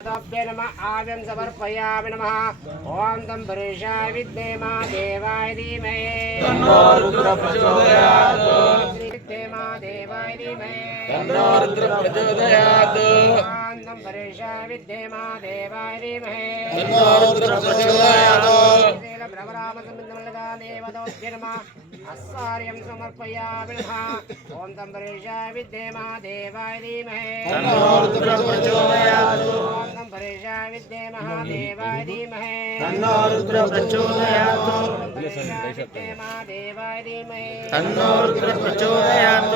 नमः आव्यं समर्पयामि नमः ओम तं परेशाय विद्महे मा देवाय धीमहि तन्नो रुद्रः प्रचोदयात् विद्महे मा देवाय धीमहि तन्नो रुद्रः प्रचोदयात् ओम तं परेशाय विद्महे मा देवाय धीमहि तन्नो रुद्रः प्रचोदयात् शील प्रवराम संबंधमलगा देवदोभ्य नमः अस्सार्यं समर्पयामि नमः ओम तं परेशाय विद्महे मा देवाय धीमहि तन्नो रुद्रः प्रचोदयात् परेशाय विद्महे महादेवाय धीमहि तन्नो रुद्रः प्रचोदयात् विद्महे महादेवाय धीमहि तन्नो रुद्रः प्रचोदयात्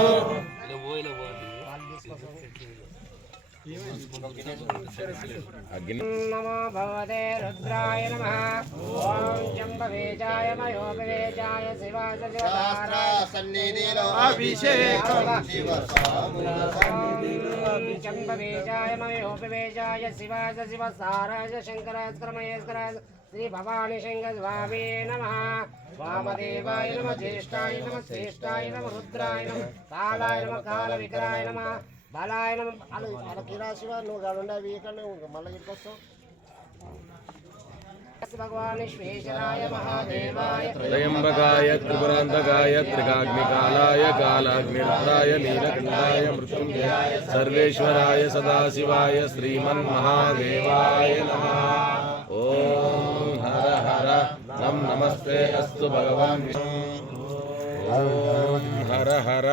नमो भगवते रुद्राय नमः ओम जम्बवेजाय मयोपवेजाय शिवाय अभिषेकं जम्बवेजाय मयोपवेजाय शिवाय शिवसाराय शंकराय श्री भवानी शंकर स्वामी नमः वामदेवाय नमः ज्येष्ठाय नमः श्रेष्ठाय नमः रुद्राय नमः कालाय नमः कालविकराय नमः बालाय नमः अल किरा शिवा नो गालुंडा वीकने मल्ल इरकोसो भगवान विश्वेश्वराय महादेवाय त्र्यंबकाय त्रिपुरांतकाय त्रिकाग्निकालाय कालाग्निरुद्राय नीलकंठाय मृत्युंजयाय सर्वेश्वराय सदाशिवाय श्रीमन्महादेवाय नमः ओम हर हर नम नमस्ते अस्तु भगवान ओम हर हर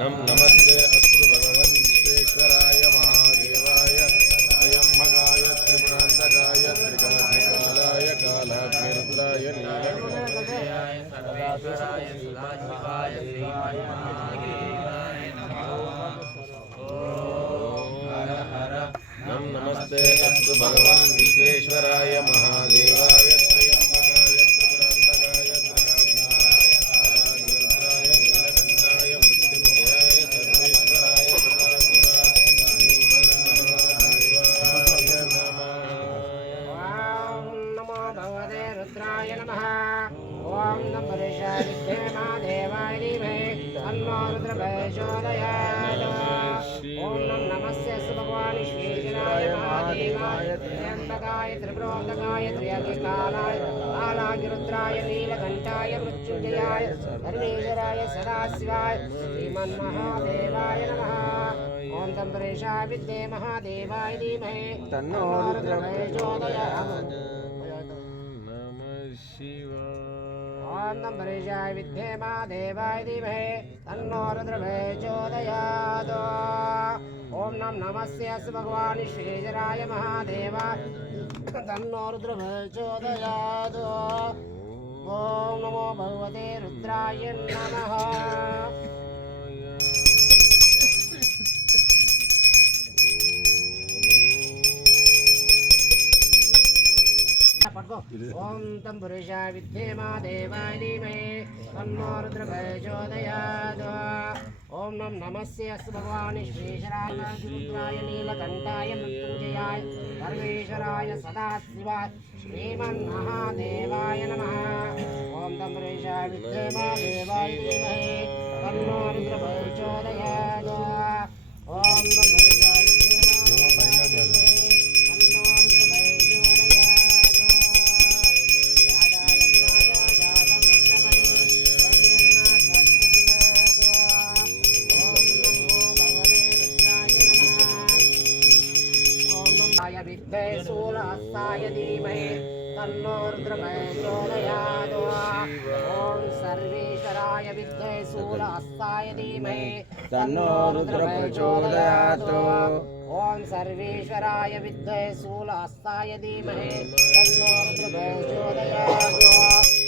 नम नमस्ते अस्तु भगवान विश्वेश्वराय महादेवाय त्र्यंबकाय त्रिपुरांतकाय त्रिकाग्निकालाय कालाग्निरुद्राय नीलकंठाय सर्वेश्वराय सदाशिवाय श्रीमन्महादेवाय नमः ओम हर हर नम नमस्ते अस्तु भगवान विश्वेश्वराय महादेवाय त्र्यंबकाय त्रिपुरांतकाय त्रिकाग्निकालाय कालाग्निरुद्राय नीलकंठाय मृत्युंजयाय सर्वेश्वराय सदाशिवाय श्रीमन्महादेवाय नमः ओम नमो भगवते रुद्राय नमः ओम नमः परेशाय विद्महे महादेवाय धीमहि तन्नो रुद्रः प्रचोदयात् ओम नमस्ते भगवान विश्वेश्वराय महादेवाय त्र्यंबकाय त्रिपुरांतकाय त्र्यग्निकालाय कालाग्निरुद्राय नीलकंठाय मृत्युंजयाय सर्वेश्वराय सदाशिवाय श्रीमन्महादेवाय नमः ओम तं परेशाय विद्महे महादेवाय धीमहि तन्नो रुद्रः प्रचोदयात् ओम तं परेशाय विद्महे महादेवाय धीमहि तन्नो रुद्रः प्रचोदयात् ओम नमस्ते भगवान विश्वेश्वराय महादेवाय तन्नो रुद्रः प्रचोदयात् ओम नमो भगवते रुद्राय नमः ओम तं परेशाय विद्महे महादेवाय धीमहि तन्नो रुद्रः प्रचोदयात् ओम नमस्ते भगवान विश्वेश्वराय रुद्राय नीलकंठाय मृत्युंजयाय सर्वेश्वराय सदाशिवाय श्रीमन्महादेवाय नमः ओम तं परेशाय विद्महे महादेवाय धीमहि तन्नो रुद्रः प्रचोदयात् ओम तं परेशाय विद्महे शूलहस्ताय धीमहि तन्नो रुद्रः प्रचोदयात् ओम सर्वेश्वराय विद्महे शूलहस्ताय धीमहि तन्नो रुद्रः प्रचोदयात् ओम सर्वेश्वराय विद्महे शूलहस्ताय धीमहि तन्नो रुद्रः प्रचोदयात्